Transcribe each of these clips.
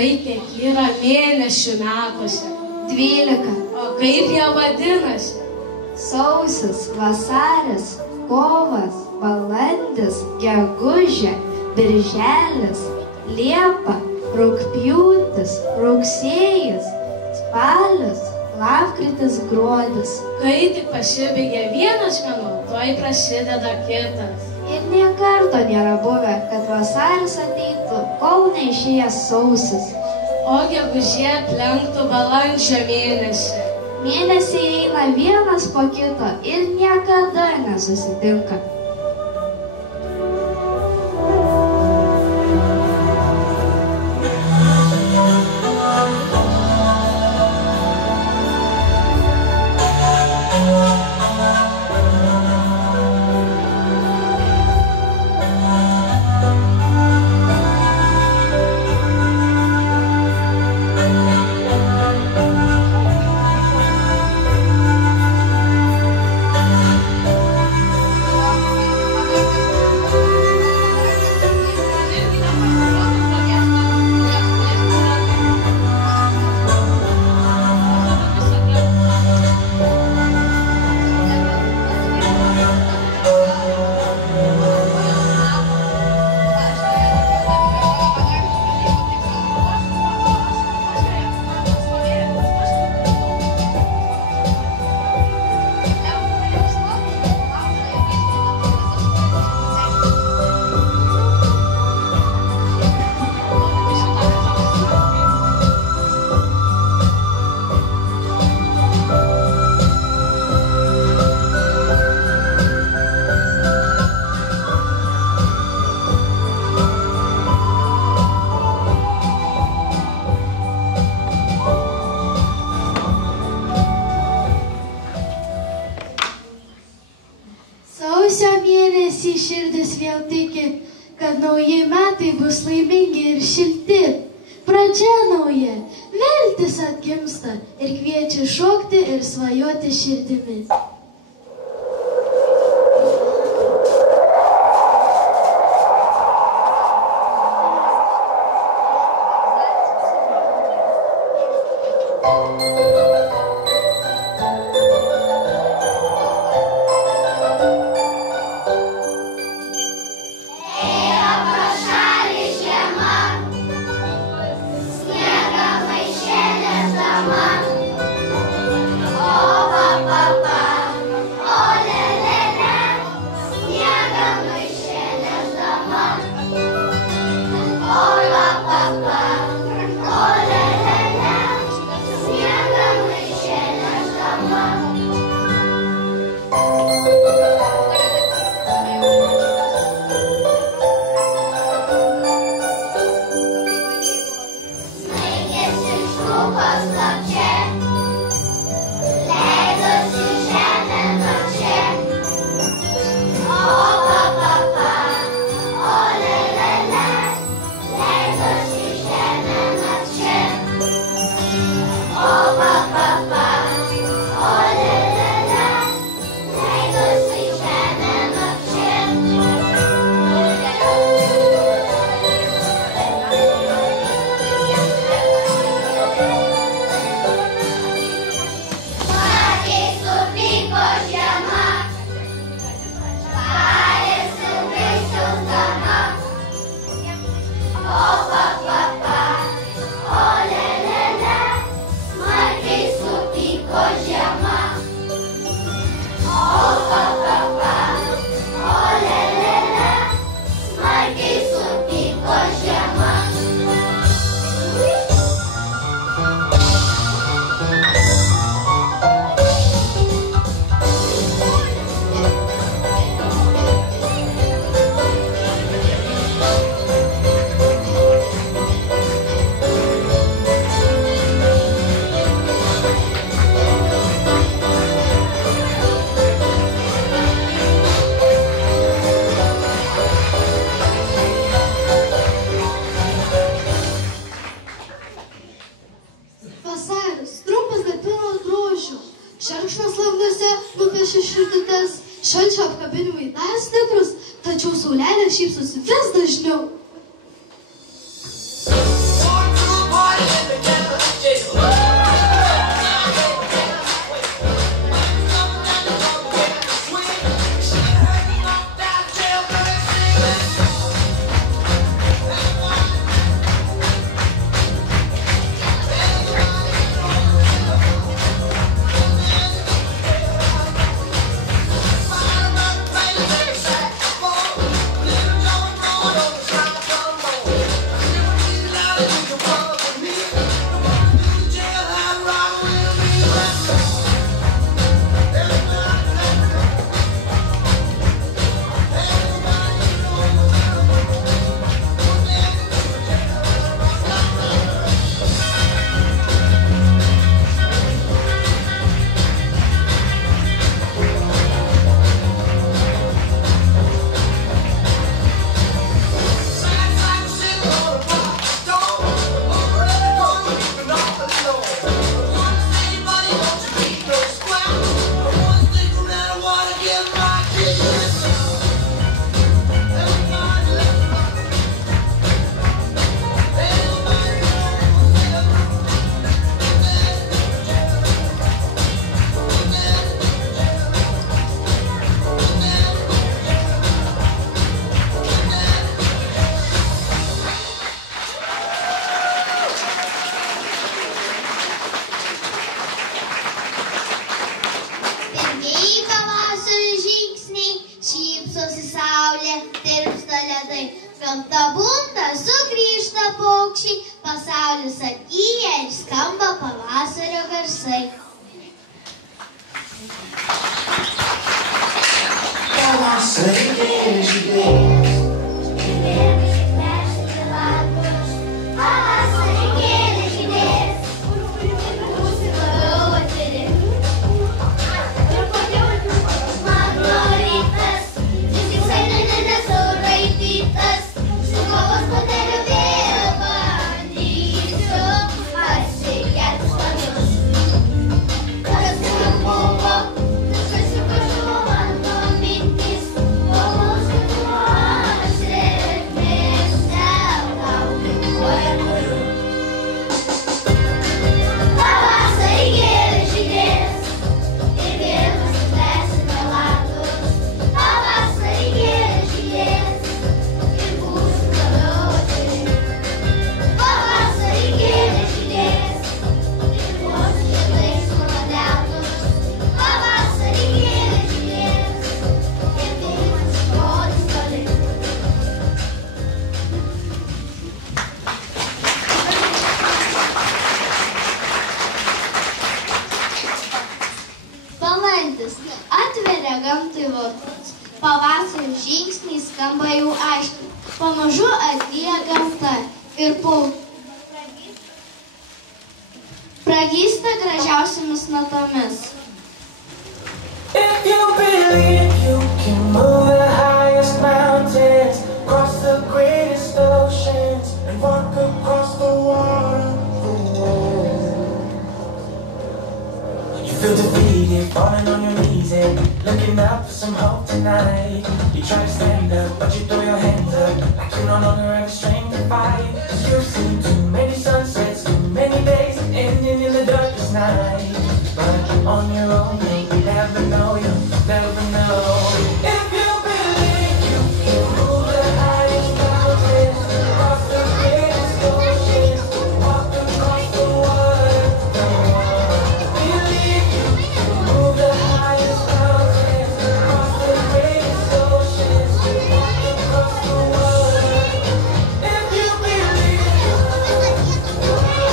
žinai, kiek yra mėnesių metuose? 12. O kaip jie vadinasi? Sausis, vasaris, kovas, balandis, gegužė, birželis, liepa, rugpjūtis, rugsėjis, spalis, lapkritis, gruodis. Kai tik pasibaigia vienas mėnuo, tuoj prasideda kitas. Ir nė karto nėra buvę, kad vasaris ateitų, kol neišėjęs sausis. O gegužė aplenktų balandžio mėnesį. Mėnesiai eina vienas po kito ir niekada nesusitinka. Sausio mėnesį širdis vėl tiki, kad nauji metai bus laimingi ir šilti. Pradžia nauja, viltis atgimsta ir kviečia šokti ir svajoti širdimi. Šerkšnas languose nupiešė širdutes, šalčio apkabinimai dar stiprus, tačiau saulelė šypsosi vis dažniau. šypsosi saulė, tirpsta ledai. Gamta bunda, sugrįžta paukščiai, pasaulis atgyja ir skamba pavasario garsai. Pavasarį gėlės žydės, žydės, nešti lapus. Pavasarį gėlės žydės, būsi labiau atviri. Ir kodėl mano rytas, vis visai nesuraitytas, su kovos modeliu vėl bandysiu pasigerti sparnus. Kas buvo, kas buvo mano mintis, kovos kitos sėkmės nelaukiu, kuo ir kuriu. Pavasarį gėlės žydės ir vėl pasitęsime latus. Pavasarį gėlės žydės ir būsim labiau atviri. Pavasarį gėlės žydės ir puošim žiedais mano delnus. Pavasarį gėlės žydės ir viltis rodys toli. Balandis atveria gamtai vartus. Pavasario žingsniai skamba jau aiškiai. Pamažu atgyja gamta ir pragysta gražiausiamis natomis. If you believe you can move the highest mountains, cross the greatest oceans, and walk across the water. You feel defeated, falling on your knees and looking up for some hope tonight. You try to stand up, but you throw your hands up like you no longer have the strength to fight. You've seen too many sunsets, too many days ending in the darkest night. But on your own, you'll never know, you'll never know. If you believe you can move the highest mountains, cross the greatest oceans, walk across the water. Believe you can move the highest mountains, cross the greatest oceans, walk across the water. If you believe, if you believe,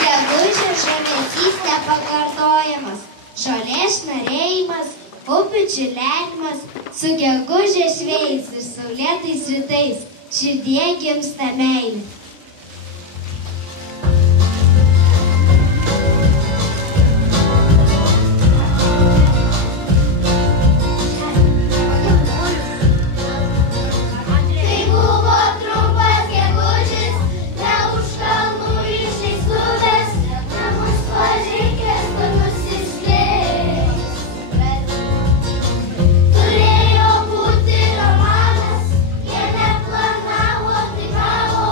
Gegužės žavesys nepakartojamas, žolės šnarėjimas, upių čiurlenimas, su gegužės vėjais ir saulėtais rytais, širdie gimsta meilė. Tai buvo trumpas gegužis, ne už kalnų išleistuvės, namus palikęs, kur nusislėps. Turėjo būti romanas, jie neplanavo, tai gavo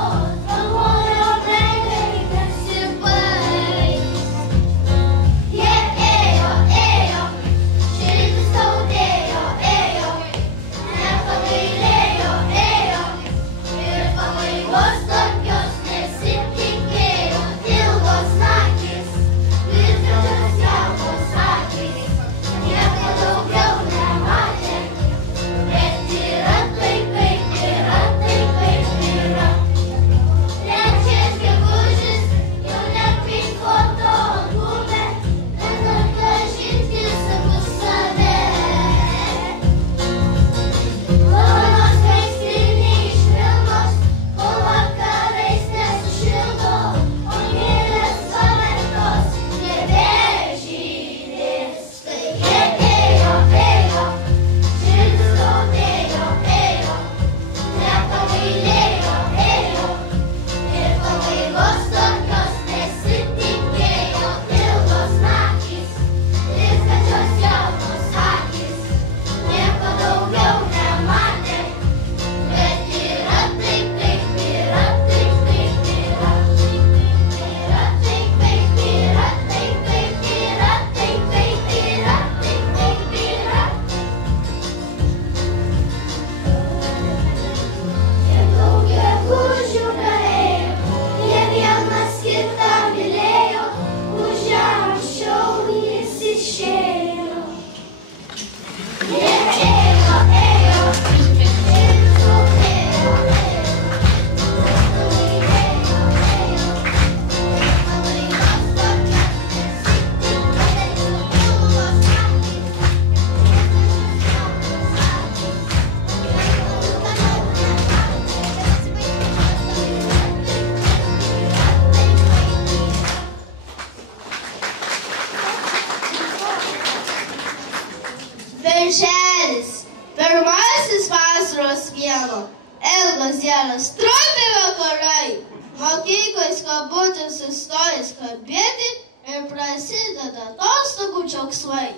dienos, trumpi vakarai. Mokyklai skambutis sustojęs kalbėti ir prasideda atostogų džiaugsmai.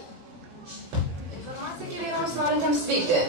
Informacija keleiviams norintiems vykti.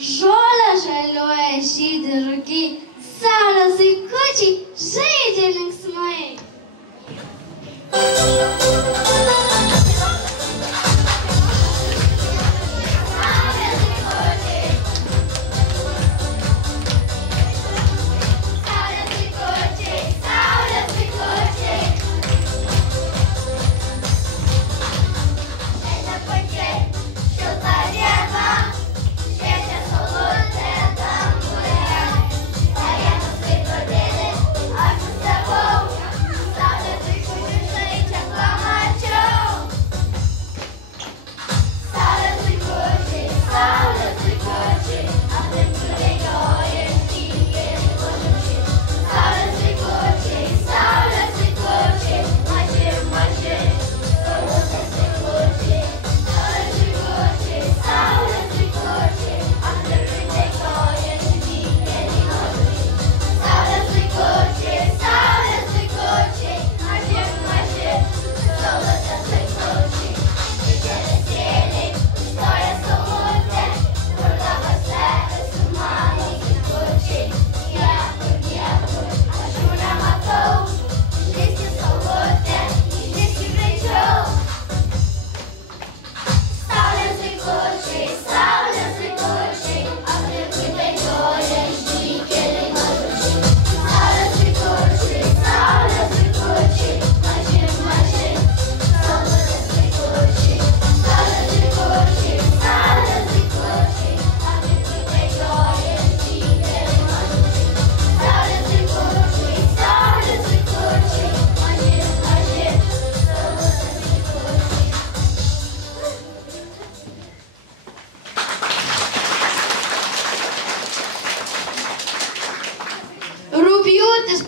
Žolė žaliuoja žydi rūkiai, saulės vaikučiai žaidžia linksmai.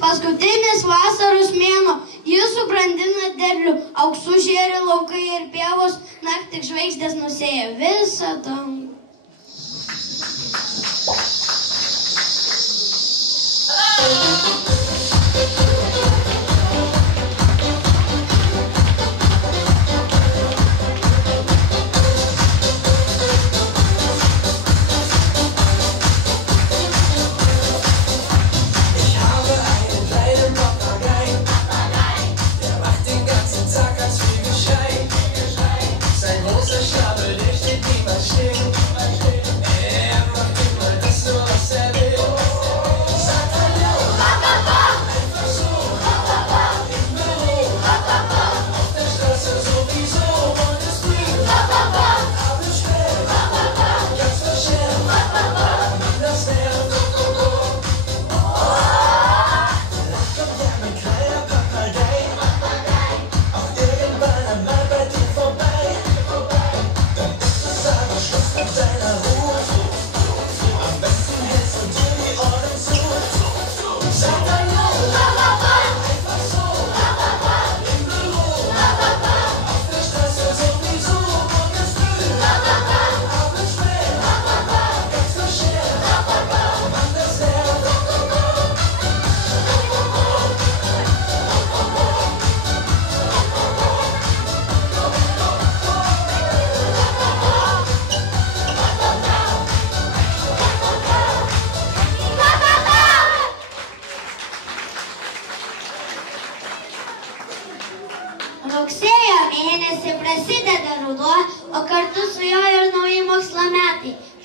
Paskutinis vasaros mėnuo, jis subrandina derlių, auksu žėri laukai ir pievos, naktį žvaigždės nusėja visą dangų. Sein großer Schnabel, der steht immer still.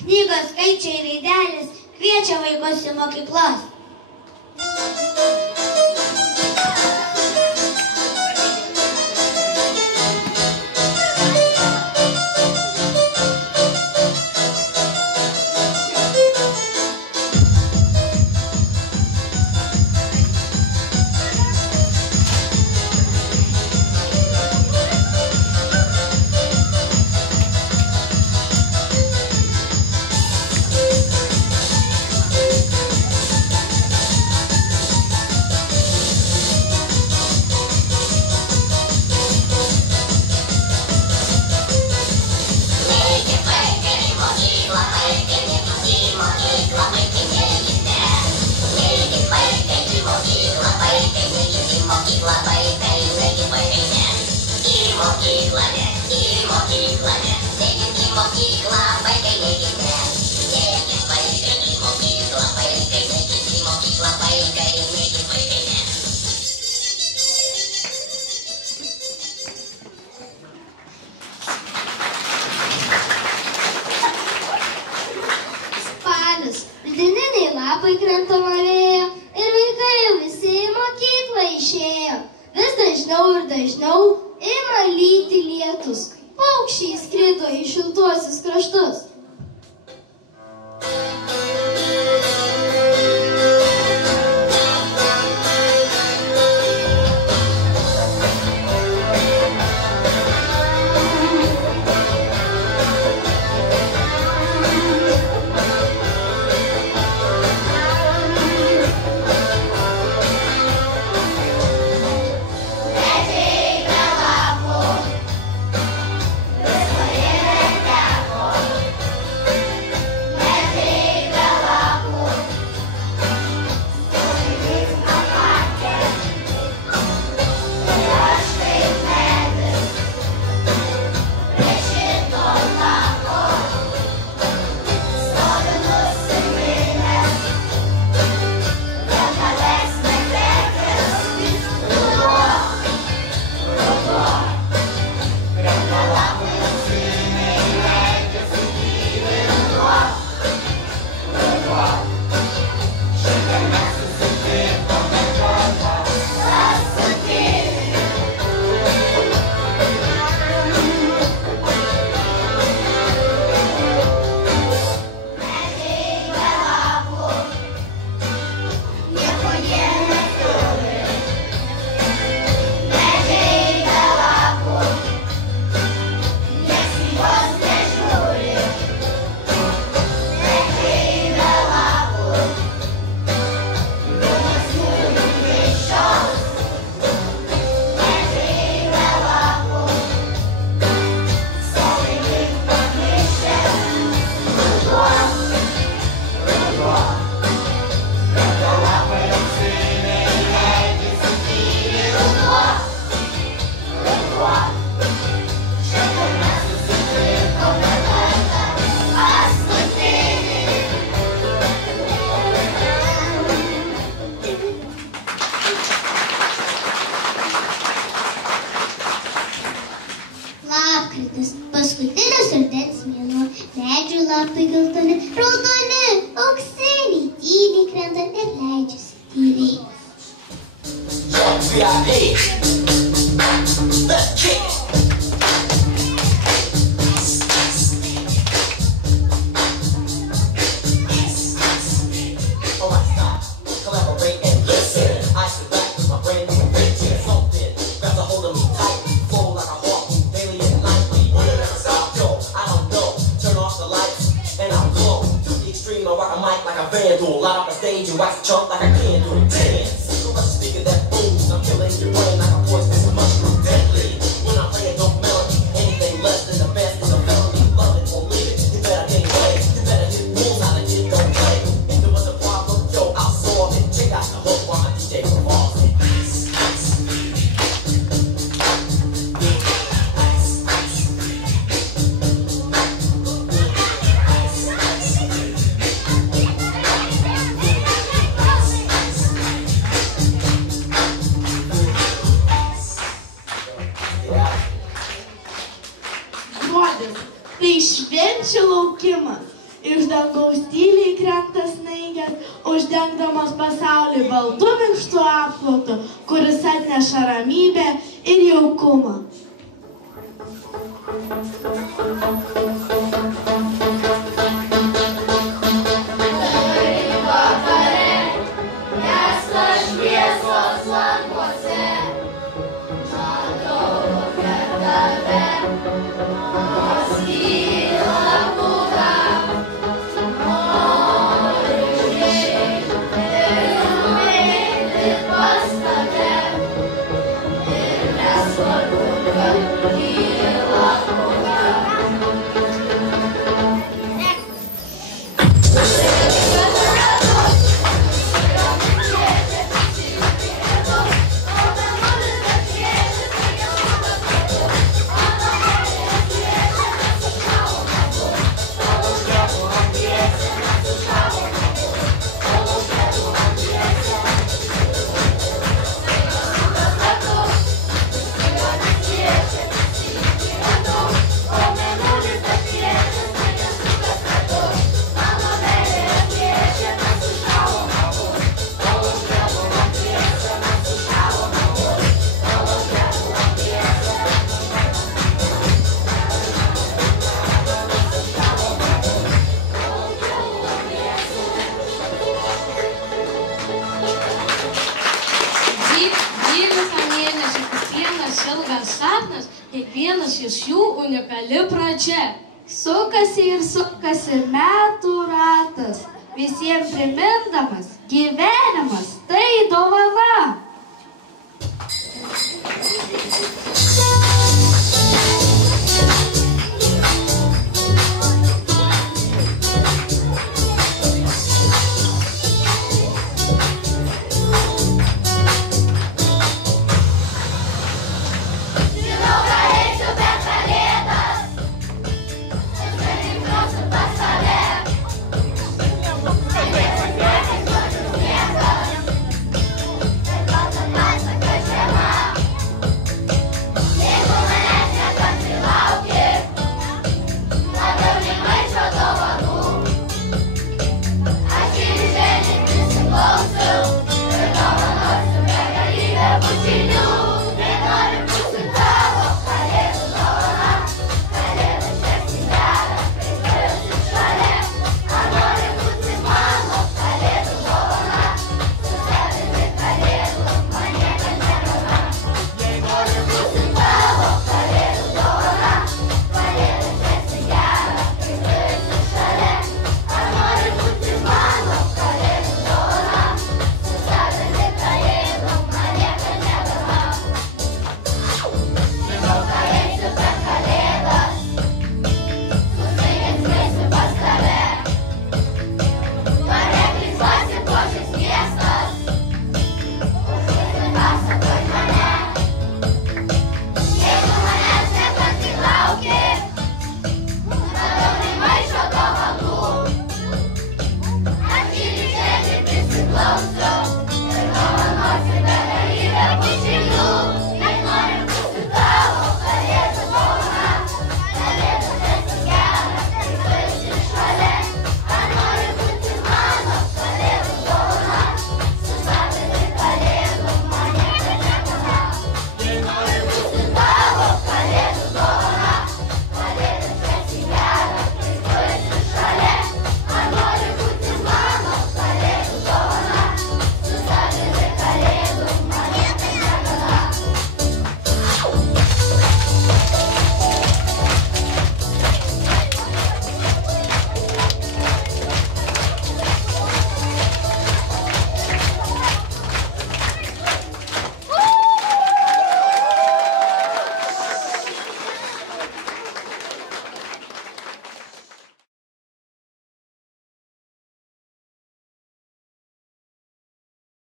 knygos, skaičiai, raidelės kviečia vaikus į mokyklas. Spalis, rudeniniai lapai krenta varėjo ir vaikai jau visi į mokyklą išėjo. Vis dažniau ir dažniau ima lyti lietus, paukščiai skrido į šiltuosius kraštus. Lapkritis, paskutinis rudens mėnuo, medžių lapai geltoni, raudoni, auksiniai, tyliai krenta ir leidžiasi tyliai. Light up the stage and wax the chump like a candle. Dance. So much speaker that booms. I'm killing your brain like a poisonous mushroom. Deadly. When I play a dope melody, anything less than the best is a felony. Love it or leave it. You better get away. You better hit rules how the kid don't play. If there was a problem, yo, I'll solve it. Check out the hook while my DJ performs it. Tai švenčių laukimas. Iš dangaus tyliai krenta snaigės, uždengdamos pasaulį baltu minkštu apklotu, kuris atneša ramybę ir jaukumą. Kiekvienas iš jų unikali pradžia. Sukasi ir sukasi metų ratas, visiems primindamas, gyvenimas tai dovana.